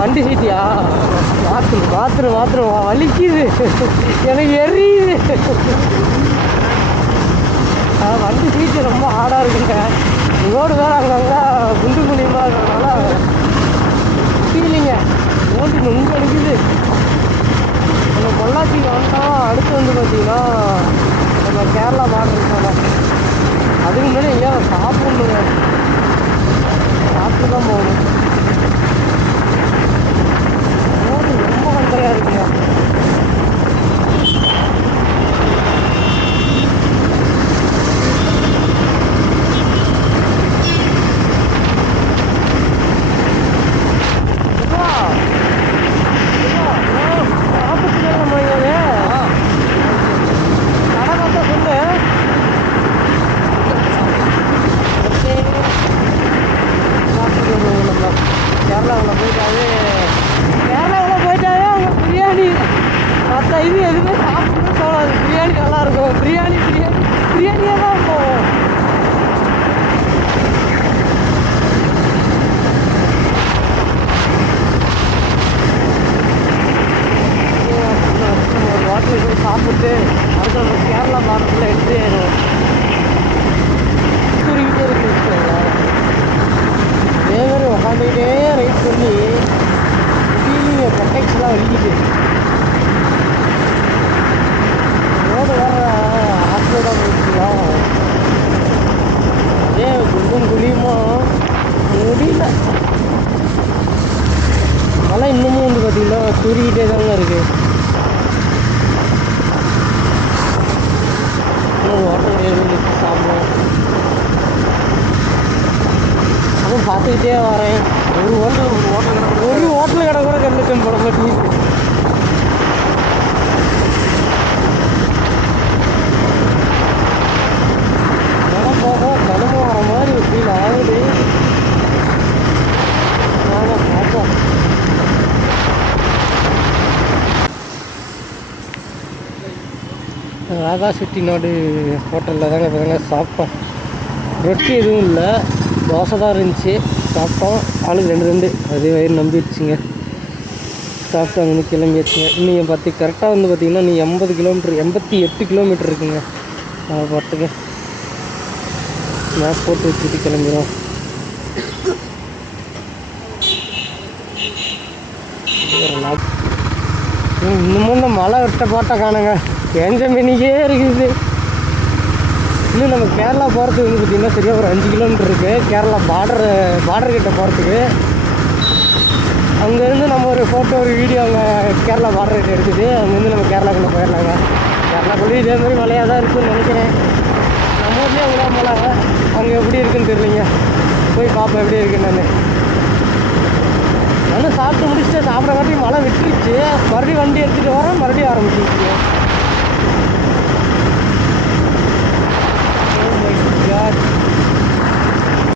வண்டி சீட்டியா மாத்திரம் வலிக்குது, எனக்கு எரியுது. வண்டி சீட்டு ரொம்ப ஹார்டாக இருக்குங்க. ரோடு வேறு அங்கங்கே குண்டு குழியமாக இருக்கிறதுனால ஃபீலிங்க ஓட்டு ரொம்ப அடிக்குது. நம்ம பொள்ளாச்சிக்கு வந்தோம். அடுத்து வந்து பார்த்திங்கன்னா நம்ம கேரளா பார்டர் இருக்காங்க. அதுக்கு முன்னாடி எங்கேயாவது சாப்பிட்ணுங்க, சாப்பிட்டு தான் போகணும். ரோடு ரொம்ப வந்தரையாக இருக்குங்க. கேரளாவில் போயிட்டாவே அவங்க பிரியாணி மற்ற இது எதுவுமே சாப்பிட்ணுன்னு தோணாது. பிரியாணி நல்லாயிருக்கும். பிரியாணியாக தான் போகும். ஒரு ஹோட்டலுக்கு போய் சாப்பிட்டு அடுத்த நம்ம கேரளா பார்டரில் என்ட்ரி ஆயிடும். தூரிக்கிட்டே இருக்கு வச்சுக்கோங்களேன். அதே மாதிரி உட்காந்துக்கிட்டே ரைட் பண்ணி ஃபீலிங் கட்டெக்ஸ்லாம் வலிக்குது. ரோடு வேறு ஆஃப்ரோடாக போயிடுச்சுலாம். அதே குண்டும் குழியுமா முடியல. மழை இன்னமும் வந்து பார்த்திங்கன்னா தூரிக்கிட்டே தாங்க இருக்குது. இன்னும் ஹோட்டல் ஏறி சாப்பிடுவோம். அதுவும் பார்த்துக்கிட்டே வரேன். ஒரு ஹோட்டல் கடை கூட கண்டுச்சேன் போட மாட்டேங்குது. தினம் போக தினமும் வர மாதிரி ஒரு ஃபீல் ஆகுது. பார்ப்போம். ராதா செட்டிநாடு ஹோட்டலில் தாங்க இப்போ சாப்பிட்டோம். ரொட்டி எதுவும் இல்லை, தோசை தான் இருந்துச்சு. சாப்பிட்டோம். ஆளுக்கு 2 அதே வயிறு நம்பிடுச்சுங்க. சாப்பிட்டு அங்கே கிளம்பிடுச்சுங்க. இன்னும் கரெக்டாக வந்து பார்த்திங்கன்னா நீ 88 கிலோமீட்டர் இருக்குங்க போகிறதுக்கு. மேப் போட்டு வச்சுட்டு கிளம்பிடும். இன்னமும் இந்த மழை விட்ட பாட்டை காணுங்க. எஞ்ச மினிக்கே இருக்குது. இன்னும் நம்ம கேரளா போகிறதுக்கு வந்து பார்த்திங்கன்னா சரியாக ஒரு 5 கிலோமீட்டர் இருக்குது. கேரளா பார்டர்கிட்ட போகிறதுக்கு. அங்கேருந்து நம்ம ஒரு ஃபோட்டோ ஒரு வீடியோ அங்கே கேரளா பார்டர்கிட்ட எடுத்துகிட்டு அங்கேருந்து நம்ம கேரளாக்குள்ளே போயிடலாங்க. கேரளாக்குள்ளே இதே மாதிரி மழையாக தான் இருக்குதுன்னு நினைக்கிறேன். நம்ம ஊர்லேயே அவ்வளோ மழை, அங்கே எப்படி இருக்குதுன்னு தெரியலைங்க. போய் பார்ப்போம் எப்படி இருக்குன்னு. நானும் சாப்பிட்டு முடிச்சுட்டு சாப்பிட்ற காட்டி மழை விட்டுருச்சு. மறுபடியும் வண்டி எடுத்துகிட்டு வரேன், மறுபடியும் ஆரம்பிச்சிருச்சு.